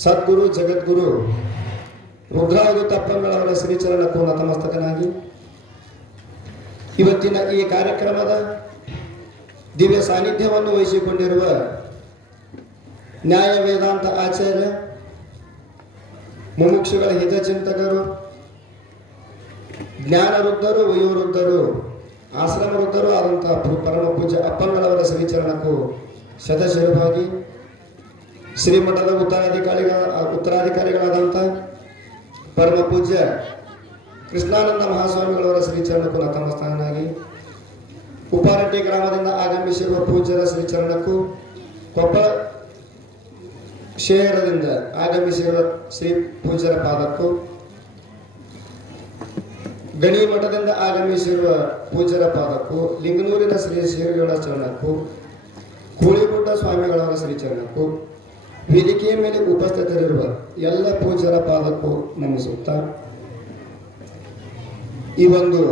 ಸದ್ಗುರು ಜಗದ್ಗುರು ರುದ್ರಾವಧೂತ ಅಪ್ಪಂಗಳವರ ಶ್ರೀಚರಣಕ್ಕೂ ನತಮಸ್ತಕನಾಗಿ ಇವತ್ತಿನ ಈ ಕಾರ್ಯಕ್ರಮದ ದಿವ್ಯ ಸಾನ್ನಿಧ್ಯವನ್ನು ವಹಿಸಿಕೊಂಡಿರುವ ನ್ಯಾಯ ವೇದಾಂತ ಆಚಾರ್ಯ, ಮುಮುಕ್ಷುಗಳ ಹಿತಚಿಂತಕರು, ಜ್ಞಾನ ವೃದ್ಧರು, ವಯೋವೃದ್ಧರು, ಆಶ್ರಮ ವೃದ್ಧರು ಆದಂತಹ ಪರಮ ಪೂಜ್ಯ ಅಪ್ಪಂಗಳವರ ಶ್ರೀಚರಣಕ್ಕೂ ಶತಶಿರವಾಗಿ ಶ್ರೀಮಠದ ಉತ್ತರಾಧಿಕಾರಿಗಳಾದಂಥ ಪರಮ ಪೂಜ್ಯ ಕೃಷ್ಣಾನಂದ ಮಹಾಸ್ವಾಮಿಗಳವರ ಶ್ರೀಚರಣಕ್ಕೂ ನತಮಸ್ತಕನಾಗಿ ಉಪಾರಟ್ಟಿ ಗ್ರಾಮದಿಂದ ಆಗಮಿಸಿರುವ ಪೂಜ್ಯರ ಶ್ರೀಚರಣಕ್ಕೂ, ಕೊಪ್ಪಳ ಶೇರದಿಂದ ಆಗಮಿಸಿರುವ ಶ್ರೀ ಪೂಜ್ಯರ ಪಾದಕ್ಕೂ, ಗಣಿ ಮಠದಿಂದ ಆಗಮಿಸಿರುವ ಪೂಜ್ಯರ ಪಾದಕ್ಕೂ, ಲಿಂಗನೂರಿನ ಶ್ರೀ ಶ್ರೀಗಳ ಚರಣಕ್ಕೂ, ಕೂಳಿಗುಡ್ಡ ಸ್ವಾಮಿಗಳವರ ಶ್ರೀಚರಣಕ್ಕೂ, ವೇದಿಕೆಯ ಮೇಲೆ ಉಪಸ್ಥಿತರಿರುವ ಎಲ್ಲ ಪೂಜ್ಯರ ಪಾದಕ್ಕೂ ನಮಿಸುತ್ತಾ ಈ ಒಂದು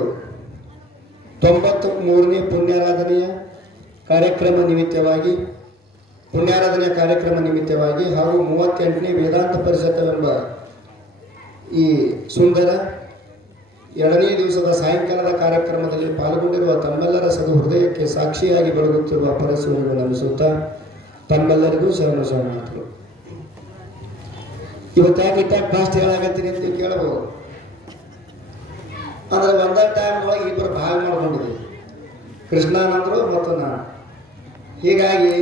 93ನೇ ಪುಣ್ಯಾರಾಧನೆಯ ಕಾರ್ಯಕ್ರಮ ನಿಮಿತ್ತವಾಗಿ ಹಾಗೂ 38ನೇ ವೇದಾಂತ ಪರಿಷತ್ತವೆಂಬ ಈ ಸುಂದರ 2ನೇ ದಿವಸದ ಸಾಯಂಕಾಲದ ಕಾರ್ಯಕ್ರಮದಲ್ಲಿ ಪಾಲ್ಗೊಂಡಿರುವ ತಮ್ಮೆಲ್ಲರ ಸದು ಹೃದಯಕ್ಕೆ ಸಾಕ್ಷಿಯಾಗಿ ಬೆಳಗುತ್ತಿರುವ ಪರಶಿವನಿಗೂ ನಮಿಸುತ್ತಾ ತಮ್ಮೆಲ್ಲರಿಗೂ ಶರಣಾರ್ಥಿಗಳು. ಇವತ್ತಾಗಿ ಇಟ್ಟಾಗ ಫಾಸ್ಟ್ ಹೇಳಾಗತ್ತೀನಿ ಅಂತ ಕೇಳಬಹುದು. ಅಂದ್ರೆ ಒಂದೇ ಟೈಮ್ ಒಳಗೆ ಇಬ್ಬರು ಭಾಗ ಮಾಡ್ಕೊಂಡಿದ್ದೀವಿ, ಕೃಷ್ಣಾನಂದರು ಮತ್ತು ನಾನು. ಹೀಗಾಗಿ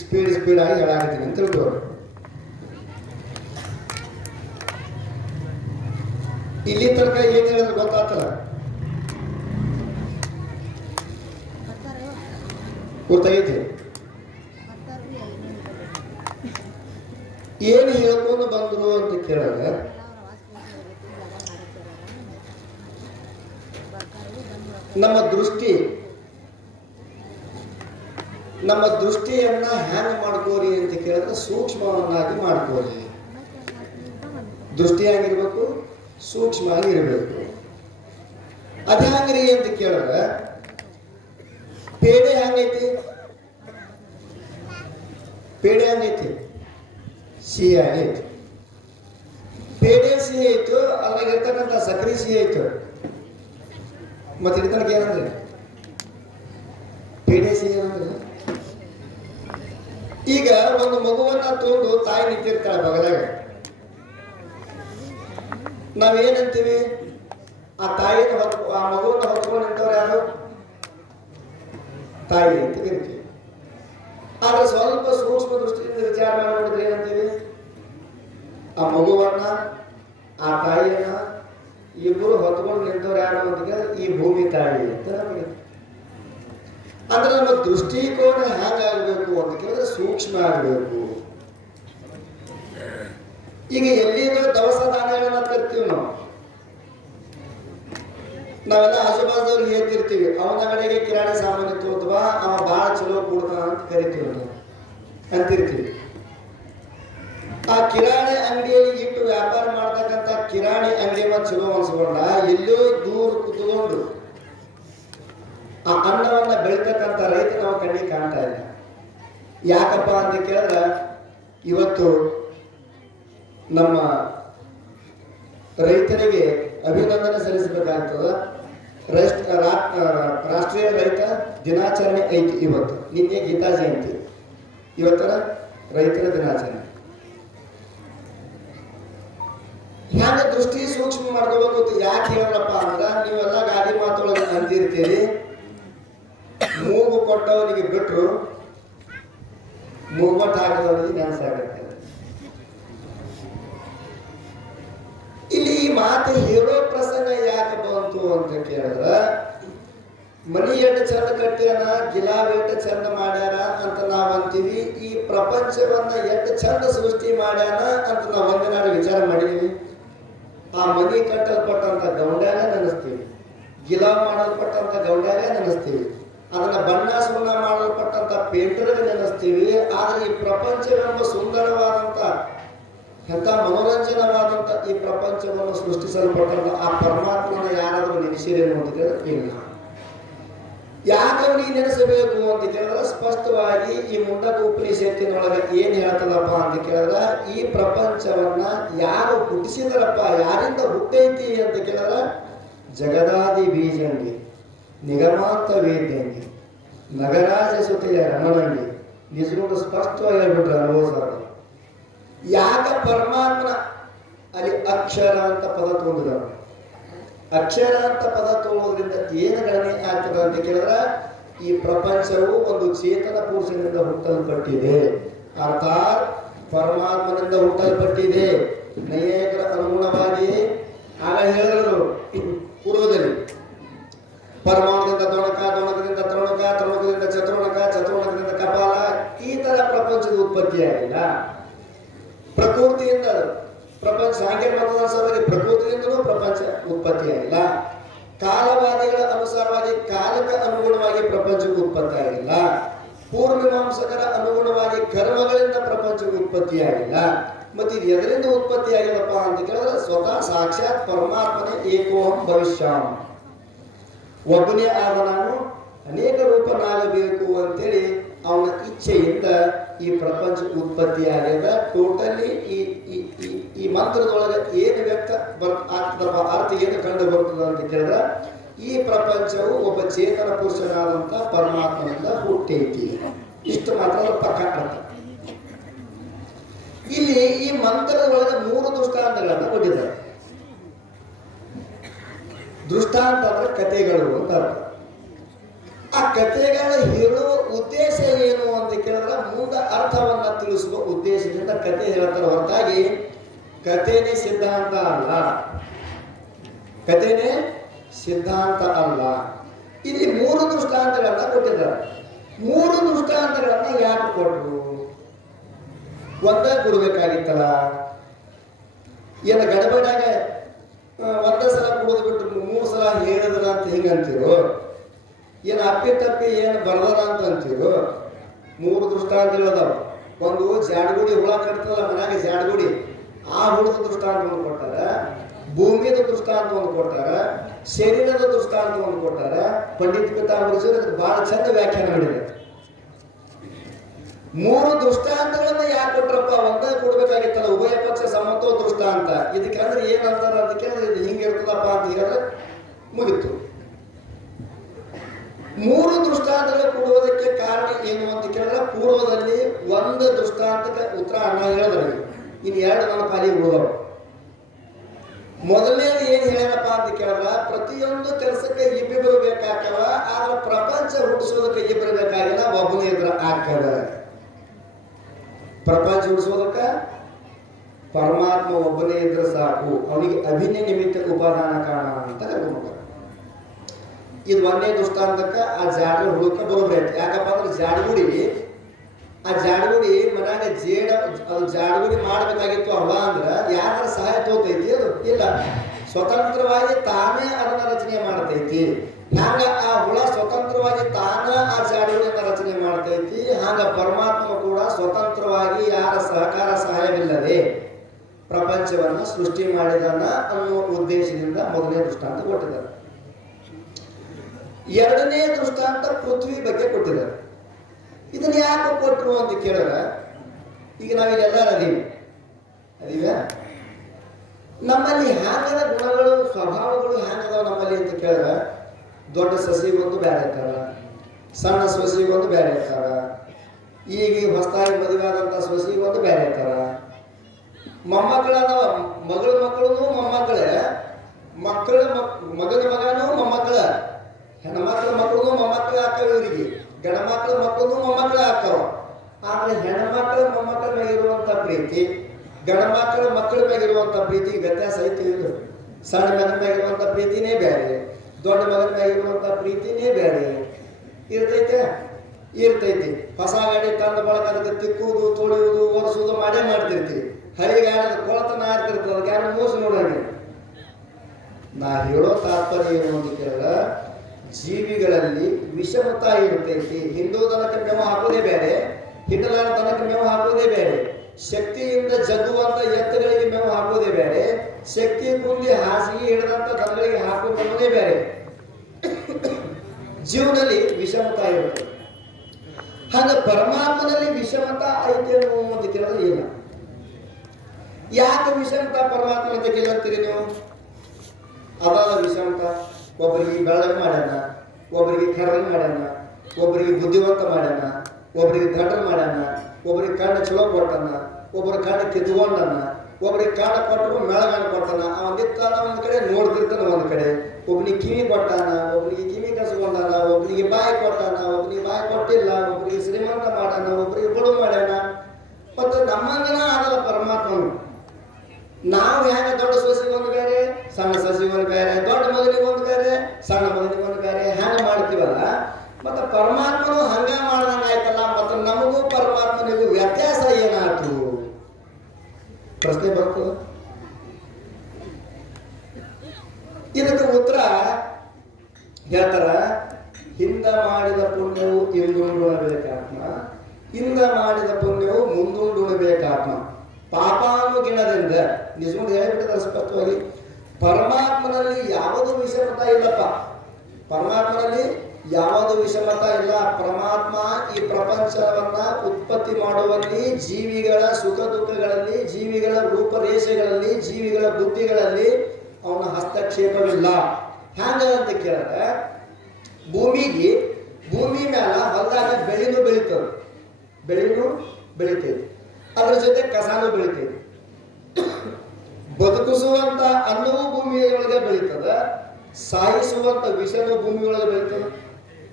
ಸ್ಪೀಡ್ ಆಗಿ ಹೇಳಾಗತ್ತೀನಿ ಅಂತ ತಿಳ್ಕೋರು. ಇಲ್ಲಿ ತನಕ ಏನ್ ಹೇಳಿದ್ರೆ ಗೊತ್ತಾಗ್ತಲ್ಲ, ಗೊತ್ತಾಗೈತಿ. ಏನು ಹೇಳ್ಕೊಂಡು ಬಂದ್ರು ಅಂತ ಕೇಳಿದ್ರೆ ನಮ್ಮ ದೃಷ್ಟಿಯನ್ನ ಹ್ಯಾಂಗ್ ಮಾಡ್ಕೋರಿ ಅಂತ ಕೇಳಿದ್ರೆ ಸೂಕ್ಷ್ಮವನ್ನಾಗಿ ಮಾಡ್ಕೋರಿ. ದೃಷ್ಟಿ ಹ್ಯಾಂಗಿರ್ಬೇಕು, ಸೂಕ್ಷ್ಮ ಆಗಿರ್ಬೇಕು. ಅದ ಹ್ಯಾಂಗ್ರಿ ಅಂತ ಕೇಳಿದ್ರೆ ಪೇಡೆ ಹ್ಯಾಂಗೈತಿ ಸಿಹಿ ಆಗೈತಿ. ಪೇಡೆ ಸಿಹಿ ಆಯ್ತು, ಅದ್ರಾಗ ಇರ್ತಕ್ಕಂಥ ಸಕ್ಕರೆ ಸಿಹಿ ಆಯ್ತು. ಮತ್ತೆ ಇರ್ತನಕ ಏನಂದ್ರೆ ಪೇಡೆ ಸಿಹಿ ಏನಂದ್ರೆ, ಈಗ ಒಂದು ಮಗುವನ್ನ ತಗೊಂಡು ತಾಯಿ ನಿಂತಿರ್ತಾಳೆ ಬಗಲಾಗ, ನಾವೇನಂತೀವಿ? ಆ ತಾಯಿನ ಆ ಮಗುವನ್ನ ಹೊತ್ಕೊಂಡು ನಿಂತವ್ರು ಯಾರು? ತಾಯಿ ಅಂತ ಕರಿತೀವಿ. ಆದ್ರೆ ಸ್ವಲ್ಪ ಸೂಕ್ಷ್ಮ ದೃಷ್ಟಿಯಿಂದ ವಿಚಾರ ಮಾಡಿದ್ರೆ ಏನಂತೀವಿ? ಆ ಮಗುವನ್ನ ಆ ತಾಯಿಯನ್ನ ಇಬ್ಬರು ಹೊತ್ಕೊಂಡು ನಿಂತವ್ರು ಯಾರು ಅಂತ ಈ ಭೂಮಿ ತಾಯಿ ಅಂತ ನಮಗೆ. ಅಂದ್ರೆ ನಮ್ಮ ದೃಷ್ಟಿಕೋನ ಹ್ಯಾಂಗಾಗಬೇಕು ಅಂತ ಕೇಳಿದ್ರೆ ಸೂಕ್ಷ್ಮ ಆಗಬೇಕು. ಈಗ ಎಲ್ಲಿಂದ ದವಸ ಧಾನ್ಯಗಳನ್ನ ತರ್ತೀವಿ ನಾವೆಲ್ಲ ಆಜುಬಾಜುದವ್ರಿಗೆ ಹೇಳ್ತಿರ್ತೀವಿ, ಅವನ ಅಂಗಡಿಗೆ ಕಿರಾಣಿ ಸಾಮಾನು ಇತ್ತು ಅಥವಾ ಅವ ಬಹಳ ಚಲೋ ಕೊಡ್ತಾನ ಅಂತ ಕರಿತೀವಿ ಅಂತಿರ್ತೀವಿ. ಆ ಕಿರಾಣಿ ಅಂಗಡಿಯಲ್ಲಿ ಇಟ್ಟು ವ್ಯಾಪಾರ ಮಾಡ್ತಕ್ಕಂಥ ಕಿರಾಣಿ ಅಂಗಡಿ ಚಲೋ ಅನ್ಸ್ಕೊಂಡ ಎಲ್ಲೋ ದೂರ ಕುತ್ಕೊಂಡು ಆ ಅನ್ನವನ್ನ ಬೆಳಿತಕ್ಕಂಥ ರೈತ ನಾವು ಕಣ್ಣಿಗೆ ಕಾಣ್ತಾ ಇಲ್ಲ. ಯಾಕಪ್ಪ ಅಂತ ಕೇಳಿದ್ರೆ ಇವತ್ತು ನಮ್ಮ ರೈತರಿಗೆ ಅಭಿನಂದನೆ ಸಲ್ಲಿಸಬೇಕಾಗ್ತದ. ರಾಷ್ಟ್ರೀಯ ರೈತ ದಿನಾಚರಣೆ ಐತಿ ಇವತ್ತು. ನಿನ್ನೆ ಗೀತಾ ಜಯಂತಿ, ಇವತ್ತರ ರೈತರ ದಿನಾಚರಣೆ. ಹ್ಯಾಂಗ ದೃಷ್ಟಿ ಸೂಕ್ಷ್ಮ ಮಾಡ್ಕೋಬೇಕು. ಯಾಕೆ ಹೇಳಿದ್ರಪ್ಪ ಅಂದ್ರ, ನೀವೆಲ್ಲ ಗಾಡಿ ಮಾತೊಳಗೆ ಅಂತಿರ್ತೀರಿ, ಮೂಗು ಕೊಟ್ಟವನಿಗೆ ಬಿಟ್ರು ಮೂಗಟ್ಟು ಹಾಕಿದವನಿಗೆ ನೆನಸಾಗುತ್ತೆ. ಇಲ್ಲಿ ಈ ಮಾತು ಹೇಳೋ ಪ್ರಸಂಗ ಯಾಕೆ ಬಂತು ಅಂತ ಕೇಳಿದ್ರ, ಮನಿ ಎಷ್ಟು ಚಂದ ಕಟ್ಟ್ಯಾನ, ಗಿಲಾವ್ ಎಷ್ಟು ಚಂದ ಮಾಡ್ಯಾರ ಅಂತ ನಾವ್ ಅಂತೀವಿ. ಈ ಪ್ರಪಂಚವನ್ನ ಎಷ್ಟು ಚಂದ ಸೃಷ್ಟಿ ಮಾಡ್ಯಾನ ಅಂತ ನಾವು ಒಂದಿನಾರು ವಿಚಾರ ಮಾಡಿದೀವಿ. ಆ ಮನಿ ಕಟ್ಟಲ್ಪಟ್ಟಂತ ಗೌಂಡ್ಯಾಗ ನೆನೆಸ್ತೀವಿ, ಗಿಲಾವ್ ಮಾಡಲ್ಪಟ್ಟಂತ ಗೌಂಡ್ಯಾಗ ನೆನೆಸ್ತೀವಿ, ಅದನ್ನ ಬಣ್ಣ ಸುಣ್ಣ ಮಾಡಲ್ಪಟ್ಟಂತ ಪೇಂಟರ್ಗೆ ನೆನೆಸ್ತೀವಿ. ಆದ್ರೆ ಈ ಪ್ರಪಂಚವೆಂಬ ಸುಂದರವಾದಂತ ಎಂತ ಮನೋರಂಜನವಾದಂತ ಈ ಪ್ರಪಂಚವನ್ನು ಸೃಷ್ಟಿಸಲ್ಪಟ್ಟಂತ ಆ ಪರಮಾತ್ಮನ ಯಾರಾದ್ರೂ ನೆನೆಸಿರೇನು ಅಂತ ಕೇಳಿದ್ರೆ ಇಲ್ಲ. ಯಾಕೆ ಅವನಿಗೆ ನೆನೆಸಬೇಕು ಅಂತ ಕೇಳಿದ್ರೆ ಸ್ಪಷ್ಟವಾಗಿ ಈ ಮುಂಡಕ ಉಪನಿಷತ್ತಿನೊಳಗೆ ಏನ್ ಹೇಳ್ತದಪ್ಪ ಅಂತ ಕೇಳಿದ್ರೆ ಈ ಪ್ರಪಂಚವನ್ನ ಯಾರು ಹುಟ್ಟಿಸಿದರಪ್ಪ, ಯಾರಿಂದ ಹುಟ್ಟೈತಿ ಅಂತ ಕೇಳಿದ್ರೆ ಜಗದಾದಿ ಬೀಜಂಗಿ ನಿಗಮಾಂತ ವೇದ್ಯಂಗಿ ನಗರಾಜ ಸುತೆಯ ರಮಣಂಗಿ ನಿಜಗೊಂಡು ಸ್ಪಷ್ಟವಾಗಿ ಹೇಳ್ಬಿಟ್ರೆ ಅನುಭವಿಸೋದು. ಯಾಕ ಪರಮಾತ್ಮನ ಅಲ್ಲಿ ಅಕ್ಷರ ಅಂತ ಪದ ತಗೊಂಡಿದ, ಅಕ್ಷರ ಅಂತ ಪದ ತಗೊಳ್ಳೋದ್ರಿಂದ ಏನು ಗಣನೆ ಆಗ್ತದೆ ಅಂತ ಕೇಳಿದ್ರೆ ಈ ಪ್ರಪಂಚವು ಒಂದು ಚೇತನ ಪುರುಷನಿಂದ ಹುಟ್ಟಲ್ಪಟ್ಟಿದೆ, ಅರ್ಥಾತ್ ಪರಮಾತ್ಮನಿಂದ ಹುಟ್ಟಲ್ಪಟ್ಟಿದೆ. ನೈಯಾಯಿಕರ ಅನುಗುಣವಾಗಿ ಆಗ ಹೇಳಿದ್ರು ಪೂರ್ವದಲ್ಲಿ ಪರಮಾಣುದಿಂದ ದೊಣಕ, ದೊಣಕದಿಂದ ತೃಣಕ, ತೃಣಕದಿಂದ ಚತುರ್ಣಕ, ಚತುರ್ಣಕದಿಂದ ಕಪಾಲ, ಈ ತರ ಪ್ರಪಂಚದ ಉತ್ಪತ್ತಿಯಾಗಿಲ್ಲ. ಪ್ರಕೃತಿಯಿಂದ ಪ್ರಪಂಚ ಸಾಂಖ್ಯ ಮತದ ಸಲುವಾಗಿ ಪ್ರಕೃತಿಯಿಂದಲೂ ಪ್ರಪಂಚ ಉತ್ಪತ್ತಿಯಾಗಿಲ್ಲ. ಕಾಲವಾದಿಗಳ ಅನುಸಾರವಾಗಿ ಕಾಲಕ್ಕೆ ಅನುಗುಣವಾಗಿ ಪ್ರಪಂಚಕ್ಕೆ ಉತ್ಪತ್ತಿ ಆಗಿಲ್ಲ. ಪೂರ್ವಮೀಮಾಂಸಕರ ಅನುಗುಣವಾಗಿ ಕರ್ಮಗಳಿಂದ ಪ್ರಪಂಚಕ್ಕೆ ಉತ್ಪತ್ತಿಯಾಗಿಲ್ಲ. ಮತ್ತೆ ಇದು ಎದರಿಂದ ಉತ್ಪತ್ತಿ ಆಗಿಲ್ಲಪ್ಪ ಅಂತ ಕೇಳಿದ್ರೆ ಸ್ವತಃ ಸಾಕ್ಷಾತ್ ಪರಮಾತ್ಮನೇ ಏಕೋಹಂ ಭವಿಷ್ಯಾಂ, ಒಬ್ಬನೇ ಆದ ನಾನು ಅನೇಕ ರೂಪನಾಗಬೇಕು ಅಂತೇಳಿ ಅವನ ಇಚ್ಛೆಯಿಂದ ಈ ಪ್ರಪಂಚ ಉತ್ಪತ್ತಿ ಆಗ್ಯದ. ಟೋಟಲಿ ಈ ಮಂತ್ರದೊಳಗೆ ಏನು ವ್ಯಕ್ತ ಆಗ್ತದಪ್ಪ, ಅರ್ಥ ಏನು ಕಂಡು ಬರ್ತದ ಅಂತ ಕೇಳಿದ್ರೆ ಈ ಪ್ರಪಂಚವು ಒಬ್ಬ ಚೇತನ ಪುರುಷನಾದಂತ ಪರಮಾತ್ಮನಿಂದ ಹುಟ್ಟೈತಿ. ಇಷ್ಟು ಮಾತ್ರ ಪಕ್ಕ ಅರ್ಥ. ಇಲ್ಲಿ ಈ ಮಂತ್ರದ ಒಳಗೆ 3 ದೃಷ್ಟಾಂತಗಳನ್ನ ಕೊಟ್ಟಿದ್ದಾರೆ. ದೃಷ್ಟಾಂತ ಅಂದ್ರೆ ಕಥೆಗಳು ಅಂತ ಅರ್ಥ. ಆ ಕಥೆಗಳ ಹೇಳುವ ಉದ್ದೇಶ ಏನು ಅಂತ ಕೇಳಿದ್ರೆ ಮುಂದೆ ಅರ್ಥವನ್ನ ತಿಳಿಸುವ ಉದ್ದೇಶದಿಂದ ಕಥೆ ಹೇಳ್ತಾರೆ ಹೊರತಾಗಿ ಕಥೆನೇ ಸಿದ್ಧಾಂತ ಅಲ್ಲ, ಕಥೆನೇ ಸಿದ್ಧಾಂತ ಅಲ್ಲ. ಇಲ್ಲಿ 3 ದೃಷ್ಟಾಂತಗಳನ್ನ ಕೊಟ್ಟಿದ್ದಾರೆ. 3 ದೃಷ್ಟಾಂತಗಳನ್ನ ಯಾಕೆ ಕೊಟ್ಟರು? ಒಂದೇ ಕೊಡ್ಬೇಕಾಗಿತ್ತಲ್ಲ, ಏನು ಗಡಬಡಾಗ ಒಂದೇ ಸಲ ಕುಡಿದು ಬಿಟ್ಟು 3 ಸಲ ಹೇಳಿದ್ರ ಅಂತ ಹಿಂಗಂತೀರು, ಏನು ಅಪ್ಪಿ ತಪ್ಪಿ ಏನು ಬರ್ದಾರ ಅಂತ ಅಂತೀರು. 3 ದೃಷ್ಟಾಂತಗಳದಾವ. ಒಂದು ಜಾಡ್ಗುಡಿ ಹುಳ ಕಟ್ತದಲ್ಲ ಮನ್ಯಾಗ ಜಾಡ್ಗುಡಿ, ಆ ಹುಳದ ದೃಷ್ಟಾಂತವನ್ನು ಕೊಟ್ಟಾರ, ಭೂಮಿದ ದೃಷ್ಟಾಂತವನ್ನು ಕೊಟ್ಟಾರ, ಶರೀರದ ದೃಷ್ಟಾಂತವನ್ನು ಕೊಟ್ಟಾರ. ಪಂಡಿತ ಪಿತಾಂಬರೀಜರು ಅದಕ್ಕೆ ಬಹಳ ಚಂದ ವ್ಯಾಖ್ಯಾನ ಮಾಡಿದ್ದಾರೆ. 3 ದೃಷ್ಟಾಂತಗಳನ್ನ ಯಾಕೆ ಕೊಟ್ರಪ್ಪ? ಒಂದೇ ಕೊಡ್ಬೇಕಾಗಿತ್ತಲ್ಲ, ಉಭಯ ಪಕ್ಷ ಸಮತ್ವ ದೃಷ್ಟಾಂತ. ಇದಕ್ಕೆ ಅಂದ್ರೆ ಏನಂತಾರ ಅಂತ ಕೇಳಿದ್ರೆ ಇದು ಹಿಂಗಿರ್ತದಪ್ಪ ಅಂತ ಹೇಳಿದ್ರೆ ಮುಗಿತು. 3 ದೃಷ್ಟಾಂತಗಳು ಕೊಡುವುದಕ್ಕೆ ಕಾರಣ ಏನು ಅಂತ ಕೇಳಿದ್ರೆ ಪೂರ್ವದಲ್ಲಿ 1 ದೃಷ್ಟಾಂತಕ್ಕೆ ಉತ್ತರ ಅಣ್ಣ ಹೇಳಿದ್ರು, ಇನ್ನು 2 ನನ್ನ ಪಾಲಿಗೆ ಉಳಿದವು. ಮೊದಲನೇದು ಏನ್ ಹೇಳ್ಯಾರಪ್ಪ ಅಂತ ಕೇಳಿದ್ರೆ ಪ್ರತಿಯೊಂದು ಕೆಲಸಕ್ಕೆ ಇಬ್ಬಿಬ್ಬರು ಬೇಕಾಗ್ತವ, ಆದ್ರೆ ಪ್ರಪಂಚ ಹುಟ್ಟಿಸೋದಕ್ಕೆ ಇಬ್ಬರು ಬೇಕಾಗಿಲ್ಲ, ಒಬ್ಬನೇ ಇದ್ರ ಆಗ್ತದ. ಪ್ರಪಂಚ ಹುಟ್ಟಿಸೋದಕ್ಕೆ ಪರಮಾತ್ಮ ಒಬ್ಬನೇ ಇದ್ರೆ ಸಾಕು, ಅವನಿಗೆ ಅಭಿನಯ ನಿಮಿತ್ತ ಉಪಾದಾನ ಕಾರಣ ಅಂತ ಹೇಳ್ಕೊಂಡ್ರು. ಇದು 1ನೇ ದೃಷ್ಟಾಂತಕ್ಕೆ ಆ ಜಾಡ್ರ ಹುಡುಕ ಬರೋಬ್ರಿ ಐತಿ. ಯಾಕಪ್ಪ ಅಂದ್ರೆ ಆ ಜಾಡ್ಗುಡಿ ಮನ್ಯಾಗ ಅದು ಜಾಡ್ಗುಡಿ ಮಾಡ್ಬೇಕಾಗಿತ್ತು ಅಲ್ಲ ಅಂದ್ರೆ ಯಾರ ಸಹಾಯ ತೋತೈತಿ? ಅದು ಇಲ್ಲ, ಸ್ವತಂತ್ರವಾಗಿ ತಾನೇ ಅದನ್ನ ರಚನೆ ಮಾಡ್ತೈತಿ. ಹಂಗ ಆ ಹುಳ ಸ್ವತಂತ್ರವಾಗಿ ತಾನ ಆ ಜಾಡ್ಗುಡಿಯನ್ನ ರಚನೆ ಮಾಡ್ತೈತಿ. ಹಂಗ ಪರಮಾತ್ಮ ಕೂಡ ಸ್ವತಂತ್ರವಾಗಿ ಯಾರ ಸಹಕಾರ ಸಹಾಯವಿಲ್ಲದೆ ಪ್ರಪಂಚವನ್ನ ಸೃಷ್ಟಿ ಮಾಡಿದಾನ ಅನ್ನುವ ಉದ್ದೇಶದಿಂದ 1ನೇ ದೃಷ್ಟಾಂತ ಕೊಟ್ಟಿದ್ದಾರೆ. 2ನೇ ದೃಷ್ಟಾಂತ ಪೃಥ್ವಿ ಬಗ್ಗೆ ಕೊಟ್ಟಿದ್ದಾರೆ. ಇದನ್ನ ಯಾಕೆ ಕೊಟ್ಟರು ಅಂತ ಕೇಳಿದ್ರೆ ಈಗ ನಾವಿಲ್ಲೆಲ್ಲರೂ ಅದೀವ, ನಮ್ಮಲ್ಲಿ ಹ್ಯಾಂಗದ ಗುಣಗಳು ಸ್ವಭಾವಗಳು ಹ್ಯಾಂಗದಾವ ನಮ್ಮಲ್ಲಿ ಅಂತ ಕೇಳಿದ್ರೆ ದೊಡ್ಡ ಸಸಿಗೊಂದು ಬೇರೆ ಇರ್ತಾರ, ಸಣ್ಣ ಸೊಸಿಗೊಂದು ಬೇರೆ ಇರ್ತಾರ, ಈಗ ಹೊಸದಾಗಿ ಮದುವೆ ಆದಂಥ ಸೊಸಿಗೊಂದು ಬೇರೆ ಇರ್ತಾರ, ಮೊಮ್ಮಕ್ಕಳದವ, ಮಕ್ಕಳು ಮೊಮ್ಮಕ್ಕಳೇ, ಮಗನ ಮಗನೂ ಮೊಮ್ಮಕ್ಕಳ, ಹೆಣ್ಮಕ್ಳ ಮಕ್ಕಳು ಮೊಮ್ಮಕ್ಕಳು ಹಾಕವ, ಇವರಿಗೆ ಗಂಡ ಮಕ್ಕಳ ಮಕ್ಕಳು ಮೊಮ್ಮಕ್ಕಳು ಹಾಕವ. ಆದ್ರೆ ಹೆಣ್ಮಕ್ಳ ಮೊಮ್ಮಕ್ಕಳ ಮೇಲೆ ಇರುವಂತ ಪ್ರೀತಿ, ಗಂಡ ಮಕ್ಕಳ ಮಕ್ಕಳ ಮೇಲೆ ಇರುವಂತ ಪ್ರೀತಿ ವ್ಯತ್ಯಾಸ ಐತಿ. ಇದು ಸಣ್ಣ ಮಗನ ಮೇಲೆ ಇರುವಂತ ಪ್ರೀತಿನೇ ಬೇರೆ, ದೊಡ್ಡ ಮಗನ ಮೇಲೆ ಇರುವಂತ ಪ್ರೀತಿನೇ ಬೇರೆ ಇರ್ತೈತಿ. ಹೊಸ ಗಾಡಿ ತಂದ ಬಳಕ ಅದಕ್ಕೆ ತಿಕ್ಕುವುದು, ತೊಳೆಯುವುದು, ಒರೆಸುವುದು ಮಾಡೇ ಮಾಡ್ತಿರ್ತೀವಿ. ಹಳಿ ಗಾಡದ ಕೊಳತನ ಆಡ್ತಿರ್ತದೆ, ಅದಕ್ಕೆ ಯಾರು ಮೋಸ ನೋಡಂಗಿಲ್ಲ. ನಾ ಹೇಳೋ ತಾತ್ಪರ್ಯ ಏನು ಅಂತ ಕೇಳಿದ್ರೆ ಜೀವಿಗಳಲ್ಲಿ ವಿಷಮತ ಇರ್ತೈತಿ. ಹಿಂದೂ ದನಕ್ಕೆ ಮೇವು ಹಾಕೋದೇ ಬೇರೆ, ಹಿಂಡಲಾರ ದನಕ್ಕೆ ಮೇವು ಹಾಕೋದೇ ಬೇರೆ, ಶಕ್ತಿಯಿಂದ ಜಗ್ಗುವಂತ ಎತ್ತುಗಳಿಗೆ ಮೇವು ಹಾಕೋದೇ ಬೇರೆ, ಶಕ್ತಿ ಕುಂದಿ ಹಾಸಿಗೆ ಹಿಡಿದಂತ ದನಗಳಿಗೆ ಹಾಕೋದೇ ಬೇರೆ. ಜೀವನದಲ್ಲಿ ವಿಷಮತ ಇರುತ್ತೆ. ಹಾಗೆ ಪರಮಾತ್ಮನಲ್ಲಿ ವಿಷಮತ ಐತೆ ಅಂತ ಕೇಳಿದ್ರೆ ಇಲ್ಲ. ಯಾಕೆ ವಿಷಮತ ಪರಮಾತ್ಮ ಅಂತ ಕೇಳ್ತೀರಿ ನೀವು? ಅದಾದ ವಿಷಮತ. ಒಬ್ಬರಿಗೆ ಬೆಳಗ್ಗೆ ಮಾಡ್ಯಾನ, ಒಬ್ಬರಿಗೆ ಕರ್ರಗೆ ಮಾಡ್ಯಾನ, ಒಬ್ಬರಿಗೆ ಬುದ್ಧಿವಂತ ಮಾಡ್ಯಾನ, ಒಬ್ಬರಿಗೆ ದಡ್ರ ಮಾಡ್ಯಾನ, ಒಬ್ಬರಿಗೆ ಕಣ್ಣು ಚಲೋ ಕೊಟ್ಟಾನ, ಒಬ್ಬರ ಕಣ್ಣು ಕಿತ್ಕೊಂಡನ, ಒಬ್ಬರಿಗೆ ಕಾಣ ಕೊಟ್ಟರು ಮೆಳಗಣ್ಣ ಕೊಟ್ಟಾನ. ಅವನಿತ್ತಾನ ಒಂದ್ ಕಡೆ ನೋಡ್ತಿರ್ತಾನ, ಒಂದ್ ಕಡೆ ಒಬ್ಬನಿಗೆ ಕಿವಿ ಕೊಟ್ಟಾನ, ಒಬ್ಬನಿಗೆ ಕಿವಿ ಕಸ್ಕೊಂಡಾನ, ಒಬ್ಬನಿಗೆ ಬಾಯಿ ಕೊಟ್ಟಾನ, ಒಬ್ಬನಿಗೆ ಬಾಯಿ ಕೊಟ್ಟಿಲ್ಲ, ಒಬ್ಬರಿಗೆ ಶ್ರೀಮಂತ ಮಾಡ್ಯಾನ, ಒಬ್ಬರಿಗೆ ಬಡು ಮಾಡ್ಯಾನ. ಮತ್ತೆ ನಮ್ಮಂಗನ ಆಗಲ್ಲ ಪರಮಾತ್ಮನು. ನಾವು ಹೆಂಗ ದೊಡ್ಡ ಸೊಸಿಗೆ ಒಂದು ಬೇರೆ, ಸಣ್ಣ ಸಸಿಗೆ ಒಂದು ಬೇರೆ, ದೊಡ್ಡ ಮಗನಿಗೆ ಒಂದು ಬೇರೆ, ಸಣ್ಣ ಮಗನಿಗೆ ಒಂದು ಬೇರೆ, ಹ್ಯಾಂಗ ಮಾಡ್ತೀವಲ್ಲ. ಮತ್ತೆ ಪರಮಾತ್ಮನು ಹಂಗ ಮಾಡ್ದಂಗ ಆಯ್ತಲ್ಲ. ಮತ್ತೆ ನಮಗೂ ಪರಮಾತ್ಮನಿಗೂ ವ್ಯತ್ಯಾಸ ಏನಾಯ್ತು ಪ್ರಶ್ನೆ ಬರ್ತದೆ. ಇದಕ್ಕೆ ಉತ್ತರ ಹೇಳ್ತಾರ, ಹಿಂದ ಮಾಡಿದ ಪುಣ್ಯವು ಇಂದುಂಡುಣಬೇಕಾತ್ಮ, ಹಿಂದ ಮಾಡಿದ ಪುಣ್ಯವು ಮುಂದುಂಡುಣಬೇಕಾತ್ಮ. ಪಾಪಾನುಗಿಣದಿಂದ ನಿಜವಾಗಿ ಹೇಳಿಬಿಟ್ಟಿದ್ದಾರೆ ಸ್ಪಷ್ಟವಾಗಿ. ಪರಮಾತ್ಮನಲ್ಲಿ ಯಾವುದು ವಿಷಮತ ಇಲ್ಲಪ್ಪ. ಪರಮಾತ್ಮನಲ್ಲಿ ಯಾವುದು ವಿಷಮತ ಇಲ್ಲ. ಪರಮಾತ್ಮ ಈ ಪ್ರಪಂಚವನ್ನ ಉತ್ಪತ್ತಿ ಮಾಡುವಲ್ಲಿ, ಜೀವಿಗಳ ಸುಖ ದುಃಖಗಳಲ್ಲಿ, ಜೀವಿಗಳ ರೂಪರೇಷೆಗಳಲ್ಲಿ, ಜೀವಿಗಳ ಬುದ್ಧಿಗಳಲ್ಲಿ ಅವನ ಹಸ್ತಕ್ಷೇಪವಿಲ್ಲ. ಹ್ಯಾಂಗ ಅಂತ ಕೇಳಿದ್ರೆ, ಭೂಮಿ ಮ್ಯಾಲ ಹೊಲದಾಗ ಬೆಳೆನೂ ಬೆಳೀತದೆ, ಬೆಳೆನೂ ಬೆಳಿತೈತಿ, ಅದ್ರ ಜೊತೆ ಕಸಾನು ಬೆಳಿತೈತಿ. ಬದುಕಿಸುವಂತ ಅನ್ನವೂ ಭೂಮಿಯೊಳಗೆ ಬೆಳೀತದ, ಸಾಯಿಸುವಂತ ವಿಷನೂ ಭೂಮಿಯೊಳಗೆ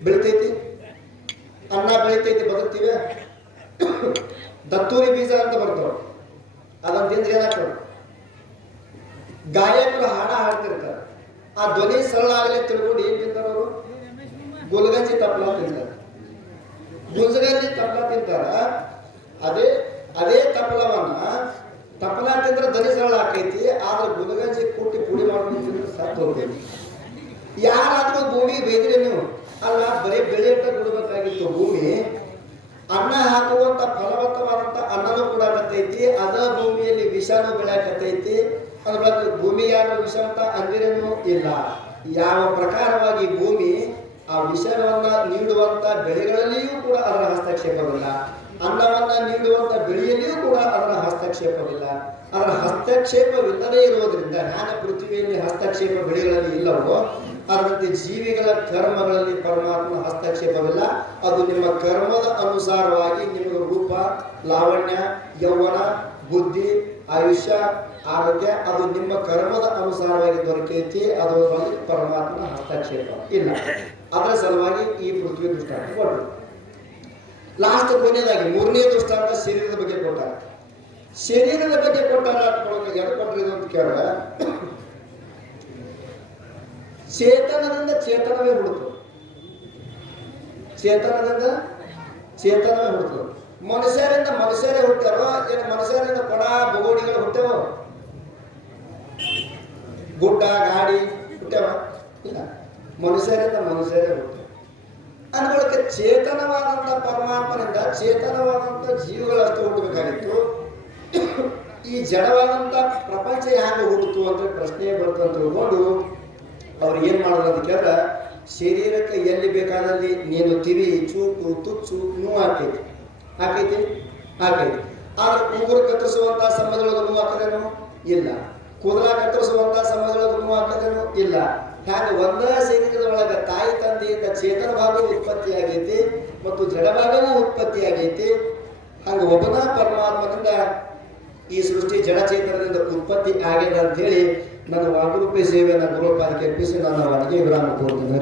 ಬೆಳಿತೈತಿ. ಅನ್ನ ಬೆಳಿತೈತಿ, ಬದುಕ್ತಿವೆ. ದತ್ತೂರಿ ಬೀಜ ಅಂತ ಬರ್ತಾವ, ಅದನ್ನ ತಿಂದ್ರೆ ಏನಾಗ್ತದೆ? ಗಾಯಕರು ಹಾಡ ಹಾಡ್ತಿರ್ತಾರೆ, ಆ ಧ್ವನಿ ಸರಳ ಆಗಲೇ ತಿಳ್ಕೊಂಡು ಏನ್ ತಿಂತಾರ ಅವರು? ಗುಲ್ಗಂಜಿ ತಪ್ಪಲ ತಿಂತಾರೆ. ಗುಲ್ಗಂಜಿ ತಪ್ಪಲ ತಿಂತಾರ. ಅದೇ ತಪ್ಪಲ ತಿಂದ್ರೆ ಧ್ವನಿ ಸರಳ ಆಕೈತಿ. ಆದ್ರೆ ಗುಲ್ಗಂಜಿ ಕುಟ್ಟಿ ಪುಡಿ ಮಾಡ್ಕೊಂಡು ತಿಂದ್ರೆ ಸತ್ತು ಹೋಗ್ತೈತಿ. ಯಾರಾದ್ರೂ ಭೂಮಿ ಬೇದ್ರೆ ನೀವು ಅಲ್ಲ, ಬರೀ ಬೆಳೆ ಅಂತ ಕೊಡಬೇಕಾಗಿತ್ತು. ಭೂಮಿ ಅನ್ನ ಹಾಕುವಂತ ಫಲವತ್ತವಾದಂತ ಅನ್ನನೂ ಕೂಡ ಆಗತೈತಿ, ಅದ ಭೂಮಿಯಲ್ಲಿ ವಿಷನೂ ಬೆಳೆಯಕತ್ತೈತಿ. ಅದ್ರ ಭೂಮಿ ಯಾರು ವಿಷ ಅಂತ ಅಂದಿರೇನೂ ಇಲ್ಲ. ಯಾವ ಪ್ರಕಾರವಾಗಿ ಭೂಮಿ ಆ ವಿಷವನ್ನ ನೀಡುವಂತ ಬೆಳೆಗಳಲ್ಲಿಯೂ ಕೂಡ ಅದರ ಹಸ್ತಕ್ಷೇಪವಿಲ್ಲ, ಅನ್ನವನ್ನ ನೀಡುವಂತ ಬೆಳೆಯಲ್ಲಿಯೂ ಕೂಡ ಅದರ ಹಸ್ತಕ್ಷೇಪವಿಲ್ಲ. ಅದರ ಹಸ್ತಕ್ಷೇಪವಿಲ್ಲದೇ ಇರುವುದರಿಂದ ಹ್ಯಾಂಗ ಪೃಥ್ವಿಯಲ್ಲಿ ಹಸ್ತಕ್ಷೇಪ ಬೆಳೆಗಳಲ್ಲಿ ಇಲ್ಲವೋ, ಅದರಂತೆ ಜೀವಿಗಳ ಕರ್ಮಗಳಲ್ಲಿ ಪರಮಾತ್ಮ ಹಸ್ತಕ್ಷೇಪವಿಲ್ಲ. ಅದು ನಿಮ್ಮ ಕರ್ಮದ ಅನುಸಾರವಾಗಿ ನಿಮಗೆ ರೂಪ, ಲಾವಣ್ಯ, ಯೌವನ, ಬುದ್ಧಿ, ಆಯುಷ್ಯ, ಆರೋಗ್ಯ ಅದು ನಿಮ್ಮ ಕರ್ಮದ ಅನುಸಾರವಾಗಿ ದೊರಕೈತಿ. ಅದರಲ್ಲಿ ಪರಮಾತ್ಮನ ಹಸ್ತಕ್ಷೇಪ ಇಲ್ಲ. ಅದರ ಸಲುವಾಗಿ ಈ ಪೃಥ್ವಿ ದೃಷ್ಟಾಂತ ಕೊಟ್ಟರು. ಲಾಸ್ಟ್ ಕೊನೆಯದಾಗಿ ಮೂರನೇ ದೃಷ್ಟಾಂತ ಶರೀರದ ಬಗ್ಗೆ ಕೊಟ್ಟಾರ. ಶರೀರದ ಬಗ್ಗೆ ಕೊಟ್ಟಾರ ಎಲ್ಲಿ ಕೊಟ್ಟರು ಇದು ಅಂತ ಕೇಳಿದ್ರೆ, ಚೇತನದಿಂದ ಚೇತನವೇ ಹುಡುತು, ಚೇತನದಿಂದ ಚೇತನವೇ ಹುಡುತು. ಮನುಷ್ಯರಿಂದ ಮನುಷ್ಯರೇ ಹುಟ್ಟ್ಯಾರೋ ಏನು? ಮನುಷ್ಯರಿಂದ ಕೊಡ ಬಗೋಡಿಗಳು ಹುಟ್ಟ್ಯಾವ? ಗುಡ್ಡ ಗಾಡಿ ಹುಟ್ಟ್ಯಾವ? ಇಲ್ಲ, ಮನುಷ್ಯರಿಂದ ಮನುಷ್ಯರೇ ಹುಟ್ಟ್ಯಾವ. ಅನ್ಕೊಳ್ಳಕ್ಕೆ ಚೇತನವಾದಂಥ ಪರಮಾತ್ಮನಿಂದ ಚೇತನವಾದಂಥ ಜೀವಗಳಷ್ಟು ಹುಟ್ಟಬೇಕಾಗಿತ್ತು. ಈ ಜಡವಾದಂಥ ಪ್ರಪಂಚ ಯಾಕೆ ಹುಟ್ಟಿತು ಅಂತ ಪ್ರಶ್ನೆ ಬರ್ತಂತ ತಿಳ್ಕೊಂಡು ಅವ್ರು ಏನ್ ಮಾಡೋದು ಅಂತ ಕೇಳಿದ್ರೆ, ಶರೀರಕ್ಕೆ ಎಲ್ಲಿ ಬೇಕಾದಲ್ಲಿ ನೀನು ತಿವಿ, ಚೂಟು, ತುಚ್ಚು ನೋವು ಆಕೈತಿ. ಆದ್ರೆ ಉಗುರು ಕತ್ತರಿಸುವಂತ ಸಮಯದೊಳಗೆ ನೋವು ಹಾಕದೇನು? ಇಲ್ಲ. ಕೂದಲ ಕತ್ತರಿಸುವಂತ ಸಮಯದೊಳಗೆ ನೋವು ಹಾಕದೇನು? ಇಲ್ಲ. ಹಾಗೆ ಒಂದ ಶರೀರದ ಒಳಗ ತಾಯಿ ತಂದೆಯಿಂದ ಚೇತನ ಭಾಗವೂ ಉತ್ಪತ್ತಿ ಆಗೈತಿ ಮತ್ತು ಜಡಭಾಗವೂ ಉತ್ಪತ್ತಿ ಆಗೈತಿ. ಹಾಗೆ ಒಬ್ಬನ ಪರಮಾತ್ಮನಿಂದ ಈ ಸೃಷ್ಟಿ ಜಡಚೇತನದಿಂದ ಉತ್ಪತ್ತಿ ಆಗಿದೆ ಅಂತ ಹೇಳಿ ನನ್ನ ವಾಗುರೂಪಿ ಸೇವೆಯನ್ನು ಗುರುಪಾದಕ್ಕೆ ಅರ್ಪಿಸಿ ನಾನು ಅವನಿಗೆ ವಿರಾಮ ಕೊಡ್ತೀನಿ.